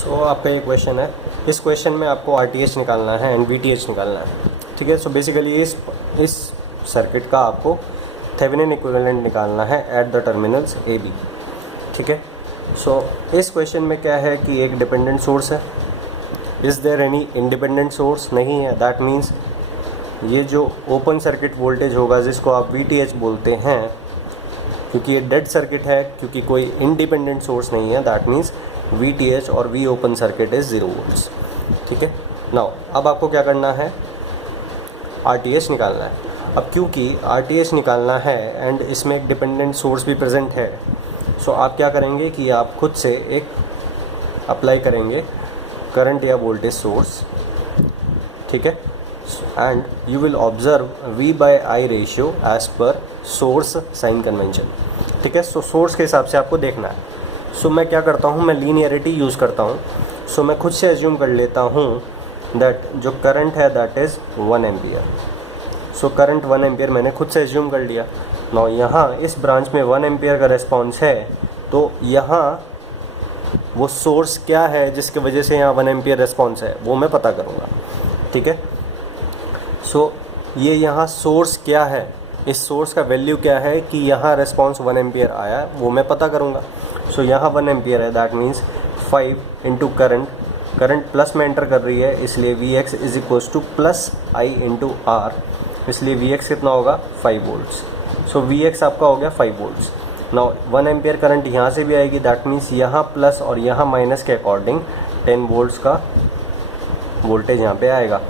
सो आपका ये क्वेश्चन है, इस क्वेश्चन में आपको RTH निकालना है एंड VTH निकालना है। ठीक है, सो बेसिकली इस सर्किट का आपको थेवेनिन इक्विवेलेंट निकालना है एट द टर्मिनल्स AB। ठीक है, सो इस क्वेश्चन में क्या है कि एक डिपेंडेंट सोर्स है, is there any independent source, नहीं है। दैट मीन्स ये जो ओपन सर्किट वोल्टेज होगा जिसको आप VTH बोलते हैं, क्योंकि ये डेड सर्किट है, क्योंकि कोई इंडिपेंडेंट सोर्स नहीं है, दैट मीन्स VTH और V open circuit is 0 volts. ठीक है, नाउ अब आपको क्या करना है, RTH निकालना है। अब क्योंकि RTH निकालना है एंड इसमें एक डिपेंडेंट सोर्स भी प्रेजेंट है, सो आप क्या करेंगे कि आप खुद से एक अप्लाई करेंगे करंट या वोल्टेज सोर्स। ठीक है, and you will observe V/I ratio as per source sign convention. ठीक है, सो सोर्स के हिसाब से आपको देखना है। सो मैं क्या करता हूँ, मैं लीनियरिटी यूज़ करता हूँ। सो मैं खुद से एज्यूम कर लेता हूँ दैट जो करंट है that is 1 ampere. So current 1 ampere मैंने खुद से एज्यूम कर लिया। नाउ यहाँ इस ब्रांच में 1 एम्पियर का रेस्पॉन्स है, तो यहाँ वो सोर्स क्या है जिसकी वजह से यहाँ 1 एम्पियर रेस्पॉन्स है वो मैं पता करूँगा। ठीक है, सो ये यहाँ सोर्स क्या है, इस सोर्स का वैल्यू क्या है कि यहाँ रेस्पॉन्स 1 एम्पियर आया वो मैं पता करूँगा। सो यहाँ 1 एम्पियर है, that means 5 into current plus में एंटर कर रही है, इसलिए Vx is equals two plus I into R, इसलिए Vx कितना होगा 5 वोल्ट्स। सो Vx आपका हो गया 5 वोल्ट्स। नाउ 1 एम्पियर करंट यहाँ से भी आएगी, दैट मीन्स यहाँ प्लस और यहाँ माइनस के अकॉर्डिंग 10 वोल्ट्स का वोल्टेज यहाँ पे आएगा।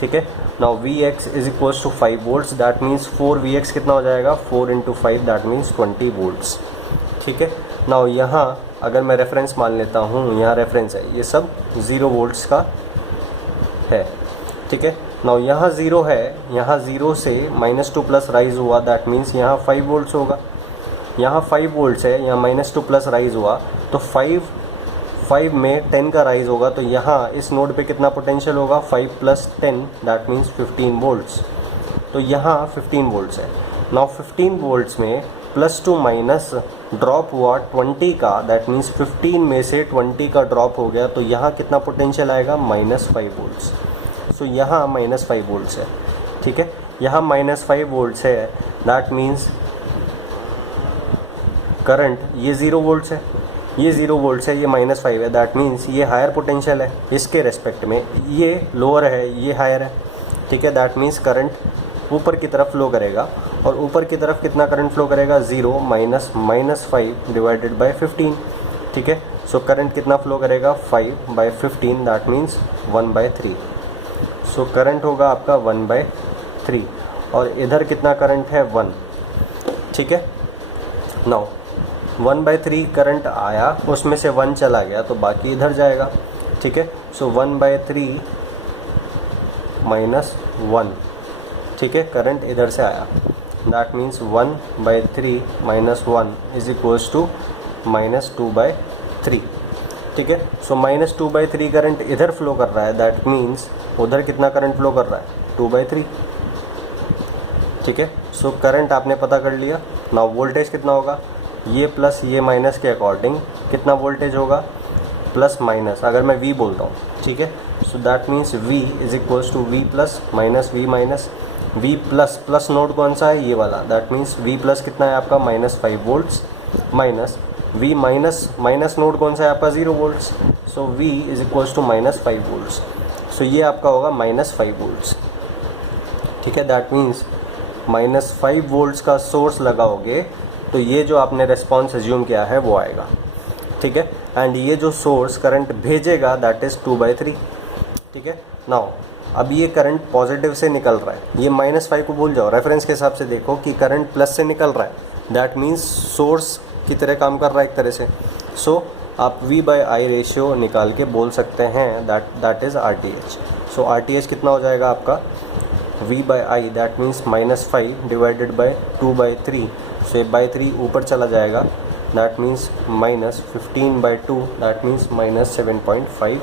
ठीक है, now Vx is equals to 5 volts, that means 4Vx कितना हो जाएगा 4 इंटू 5, दैट मीन्स 20 वोल्ट्स। ठीक है, नाउ यहाँ अगर मैं रेफरेंस मान लेता हूँ, यहाँ रेफरेंस है, ये सब 0 वोल्ट्स का है। ठीक है, नाउ यहाँ 0 है, यहाँ 0 से -2 प्लस राइज हुआ, दैट मीन्स यहाँ 5 वोल्ट्स होगा। यहाँ 5 वोल्ट्स है, यहाँ -2 प्लस राइज हुआ तो 5 में 10 का राइज होगा, तो यहाँ इस नोड पे कितना पोटेंशियल होगा 5 प्लस 10, दैट मीन्स 15 वोल्ट्स। तो यहाँ 15 वोल्ट्स है। नाउ 15 वोल्ट्स में प्लस टू माइनस ड्रॉप हुआ 20 का, दैट मीन्स 15 में से 20 का ड्रॉप हो गया, तो यहाँ कितना पोटेंशियल आएगा -5 वोल्ट्स। सो यहाँ -5 वोल्ट्स है। ठीक है, यहाँ -5 वोल्ट्स है, दैट मीन्स करंट ये 0 वोल्ट्स है, ये 0 वोल्ट्स है, ये -5 है, दैट मीन्स ये हायर पोटेंशियल है इसके रेस्पेक्ट में, ये लोअर है, ये हायर है। ठीक है, दैट मीन्स करंट ऊपर की तरफ फ्लो करेगा, और ऊपर की तरफ कितना करंट फ्लो करेगा 0 माइनस -5 डिवाइडेड बाय 15। ठीक है, सो करंट कितना फ्लो करेगा 5/15, दैट मीन्स 1/3। सो करंट होगा आपका 1/3, और इधर कितना करंट है 1। ठीक है, नाउ 1/3 करंट आया, उसमें से 1 चला गया तो बाकी इधर जाएगा। ठीक है, सो 1/3 माइनस 1। ठीक है, करंट इधर से आया, that means 1/3 minus 1 is equals to -2/3। ठीक है, सो -2/3 करंट इधर फ्लो कर रहा है, दैट मीन्स उधर कितना करंट फ्लो कर रहा है 2/3। ठीक है, सो करंट आपने पता कर लिया। नाउ वोल्टेज कितना होगा, ये प्लस ये माइनस के अकॉर्डिंग कितना वोल्टेज होगा प्लस माइनस, अगर मैं V बोलता हूँ। ठीक है, so that means V is equals to V plus minus V minus V plus, plus node कौन सा है ये वाला, दैट मीन्स V प्लस कितना है आपका -5 volts, minus V minus node कौन सा है आपका 0 volts, so V is equals to -5 volts. So ये आपका होगा -5 वोल्ट्स। ठीक है, दैट मीन्स -5 वोल्ट्स का सोर्स लगाओगे तो ये जो आपने रेस्पॉन्स एज्यूम किया है वो आएगा। ठीक है, एंड ये जो सोर्स करंट भेजेगा दैट इज़ 2/3। ठीक है, नाउ अब ये करंट पॉजिटिव से निकल रहा है, ये -5 को भूल जाओ, रेफरेंस के हिसाब से देखो कि करंट प्लस से निकल रहा है, दैट मीन्स सोर्स की तरह काम कर रहा है एक तरह से। सो आप V/I रेशियो निकाल के बोल सकते हैं that is RTH। So RTH कितना हो जाएगा आपका V/I, that means -5 divided by 2/3, सो 3 ऊपर चला जाएगा, that means -15/2, that means -7.5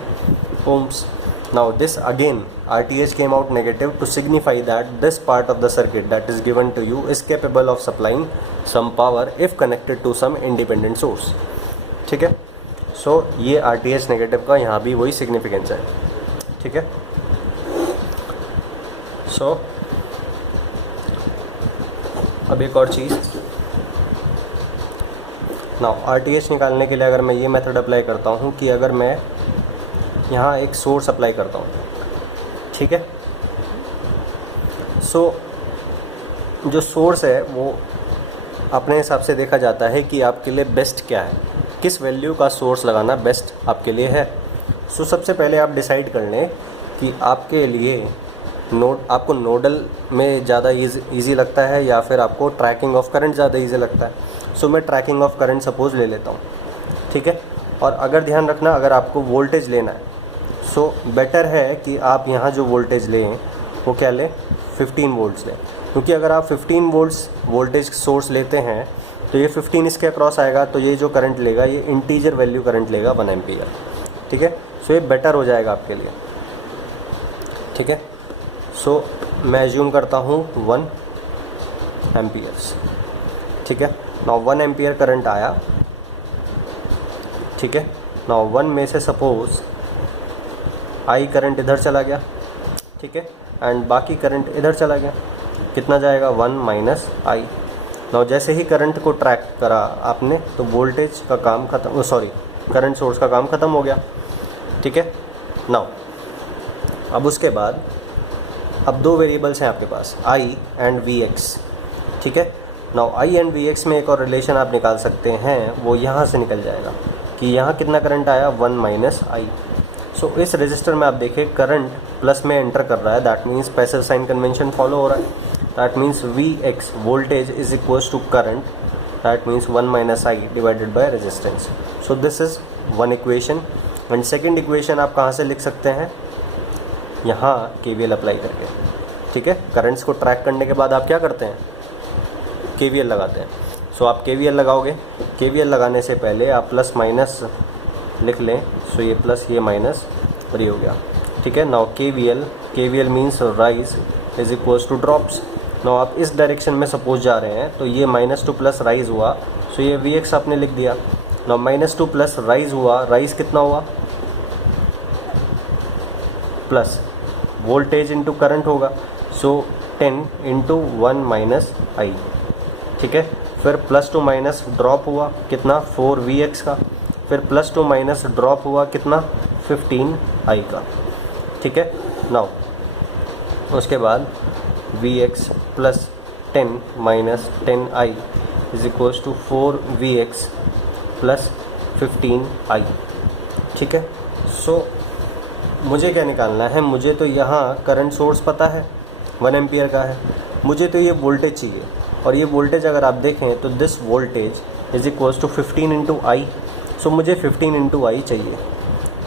ohms. Now this again RTH came out negative to signify that this part of the circuit that is given to you is capable of supplying some power if connected to some independent source. ठीक है, सो ये RTH negative का यहाँ भी वही significance है, ठीक है। सो अब एक और चीज़, नाउ आरटीएच निकालने के लिए अगर मैं ये मेथड अप्लाई करता हूँ कि अगर मैं यहाँ एक सोर्स अप्लाई करता हूँ, ठीक है। सो जो सोर्स है वो अपने हिसाब से देखा जाता है कि आपके लिए बेस्ट क्या है, किस वैल्यू का सोर्स लगाना बेस्ट आपके लिए है। सो सबसे पहले आप डिसाइड कर लें कि आपके लिए आपको नोडल में ज़्यादा ईजी लगता है या फिर आपको ट्रैकिंग ऑफ करंट ज़्यादा ईजी लगता है। सो मैं ट्रैकिंग ऑफ करंट सपोज़ ले लेता हूँ, ठीक है। और अगर ध्यान रखना, अगर आपको वोल्टेज लेना है सो बेटर है कि आप यहाँ जो वोल्टेज लें वो क्या लें, 15 वोल्ट्स लें, क्योंकि अगर आप 15 वोल्ट्स वोल्टेज सोर्स लेते हैं तो ये 15 इसके अक्रॉस आएगा, तो ये जो करंट लेगा ये इंटीजर वैल्यू करंट लेगा 1 एम्पियर, ठीक है। सो ये बेटर हो जाएगा आपके लिए, ठीक है। सो मैं एज्यूम करता हूँ 1 एम्पियर्स, ठीक है। नाउ 1 एम्पियर करंट आया, ठीक है। नाउ 1 में से सपोज़ आई करंट इधर चला गया, ठीक है, एंड बाकी करंट इधर चला गया, कितना जाएगा 1 माइनस आई। नाउ जैसे ही करंट को ट्रैक करा आपने तो वोल्टेज का काम ख़त्म, सॉरी करंट सोर्स का काम ख़त्म हो गया, ठीक है। नाउ अब उसके बाद अब 2 वेरिएबल्स हैं आपके पास, आई एंड वी एक्स, ठीक है। Now I and V x में एक और रिलेशन आप निकाल सकते हैं, वो यहाँ से निकल जाएगा कि यहाँ कितना करंट आया 1 माइनस आई। सो इस रजिस्टर में आप देखें करंट प्लस में एंटर कर रहा है, that means passive sign convention follow हो रहा है, that means V x voltage is equals to current, that means 1 minus I divided by resistance. So this is one equation. And second equation आप कहाँ से लिख सकते हैं, यहाँ केवीएल अप्लाई करके, ठीक है। करंट्स को ट्रैक करने के बाद आप क्या करते हैं, केवीएल लगाते हैं। सो आप केवीएल लगाओगे, केवीएल लगाने से पहले आप प्लस माइनस लिख लें, सो ये प्लस ये माइनस और ये हो गया, ठीक है। Now KVL means rise is equals two drops. Now आप इस डायरेक्शन में सपोज जा रहे हैं तो ये माइनस टू प्लस राइज हुआ, सो ये वी एक्स आपने लिख दिया। Now minus two plus rise हुआ, राइज कितना हुआ, प्लस वोल्टेज इंटू करंट होगा, सो 10 इंटू 1 माइनस आई, ठीक है। फिर प्लस टू माइनस ड्रॉप हुआ कितना 4 वी एक्स का, फिर प्लस टू माइनस ड्रॉप हुआ कितना 15 आई का, ठीक है। नाउ उसके बाद V x plus 10 minus 10 I is equals to 4 V x plus 15 I, ठीक है। सो मुझे क्या निकालना है, मुझे तो यहाँ करंट सोर्स पता है 1 एम्पियर का है, मुझे तो ये वोल्टेज चाहिए, और ये वोल्टेज अगर आप देखें तो this voltage is equals to 15 into I. So मुझे 15 इंटू आई चाहिए,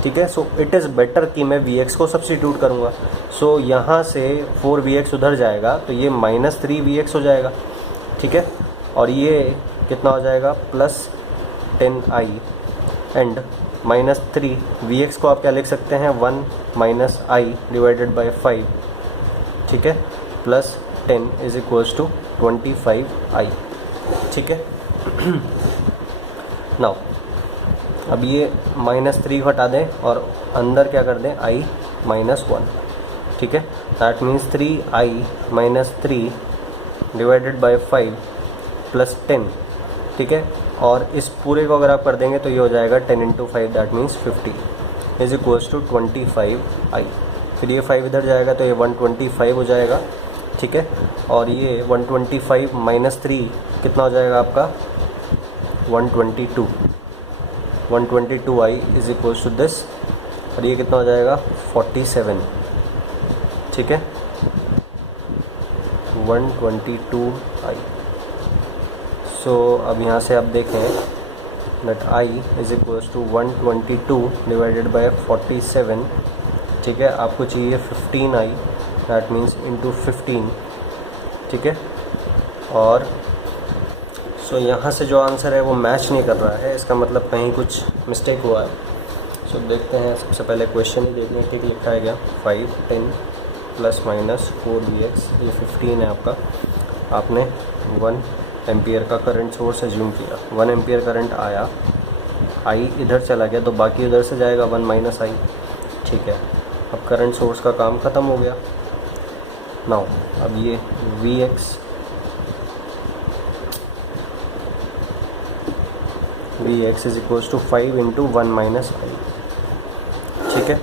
ठीक है। सो इट इज़ बेटर कि मैं वी एक्स को सब्स्टिट्यूट करूँगा। सो यहाँ से 4 वी एक्स उधर जाएगा तो ये माइनस 3 वी एक्स हो जाएगा, ठीक है। और ये कितना हो जाएगा plus 10 I and minus 3 V x को आप क्या लिख सकते हैं 1 माइनस आई डिवाइडेड बाई 5, ठीक है, plus 10 is equals to 25 I, ठीक है। नाउ अब ये माइनस 3 हटा दें और अंदर क्या कर दें आई माइनस 1, ठीक है। That means 3 I minus 3 divided by 5 plus 10, ठीक है। और इस पूरे को अगर आप कर देंगे तो ये हो जाएगा 10 into 5 that means 50 is equals to 25 I. फिर ये 5 इधर जाएगा तो ये 125 हो जाएगा, ठीक है। और ये 125 माइनस 3 कितना हो जाएगा आपका 122 आई इज इक्वल्स टू दिस, और ये कितना हो जाएगा 47, ठीक है, 122 आई। सो अब यहाँ से आप देखें that I is equals to 122 divided by 47, ठीक है। आपको चाहिए 15 आई, दैट मीन्स इंटू 15, ठीक है। और सो यहाँ से जो आंसर है वो मैच नहीं कर रहा है, इसका मतलब कहीं कुछ मिस्टेक हुआ है। सो देखते हैं, सबसे पहले क्वेश्चन ही देखते हैं, ठीक लिखा है क्या 5 10 प्लस माइनस 4 डी एक्स, ये 15 है आपका। आपने 1 एम्पियर का करंट सोर्स एज्यूम किया, 1 एम्पियर करंट आया, आई इधर चला गया तो बाकी उधर से जाएगा 1 माइनस आई। ठीक है, अब करंट सोर्स का काम ख़त्म हो गया। नाउ अब ये V X is equals to 5 into 1 minus I. ठीक है,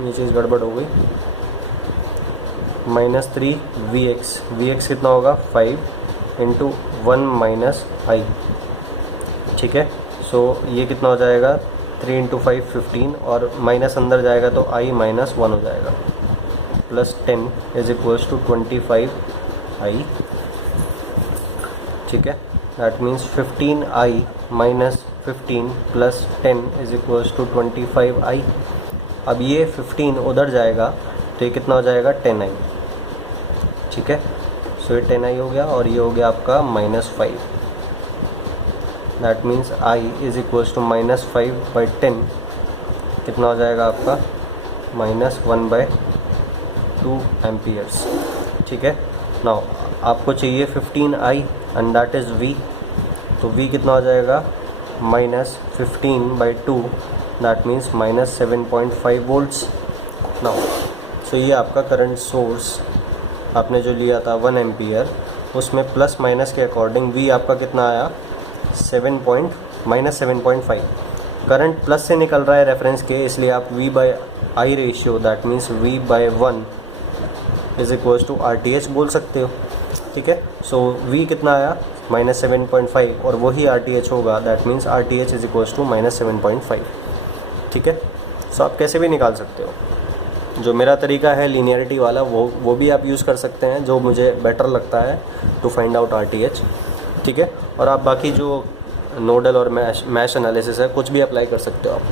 ये चीज़ गड़बड़ हो गई। -3 वी एक्स कितना होगा 5 इंटू 1 माइनस आई। ठीक है, सो ये कितना हो जाएगा 3 इंटू 5 15 और माइनस अंदर जाएगा तो आई माइनस 1 हो जाएगा plus 10 is equals to 25 I. ठीक है, that means 15 I minus 15 plus 10 is equals to 25 I. अब ये 15 उधर जाएगा तो ये कितना हो जाएगा 10 आई। ठीक है, सो ये 10 आई हो गया और ये हो गया आपका -5। That means I is equals to -5/10 कितना हो जाएगा आपका -1/2 एम्पियर्स। ठीक है, नाउ आपको चाहिए 15 आई एंड दैट इज़ वी, तो वी कितना हो जाएगा -15/2 that means -7.5 volts. Now so ये आपका करंट सोर्स आपने जो लिया था 1 एम्पियर, उसमें प्लस माइनस के अकॉर्डिंग वी आपका कितना आया -7.5। करंट प्लस से निकल रहा है रेफरेंस के, इसलिए आप V/I ratio that means V/1 is equals to RTH बोल सकते हो। ठीक है, सो V कितना आया -7.5 और वही RTH होगा, that means RTH is equals to -7.5। ठीक है, सो आप कैसे भी निकाल सकते हो। जो मेरा तरीका है लीनियरिटी वाला वो भी आप यूज़ कर सकते हैं, जो मुझे बेटर लगता है टू फाइंड आउट RTH। ठीक है, और आप बाकी जो नोडल और मैश एनालिसिस है कुछ भी अप्लाई कर सकते हो आप।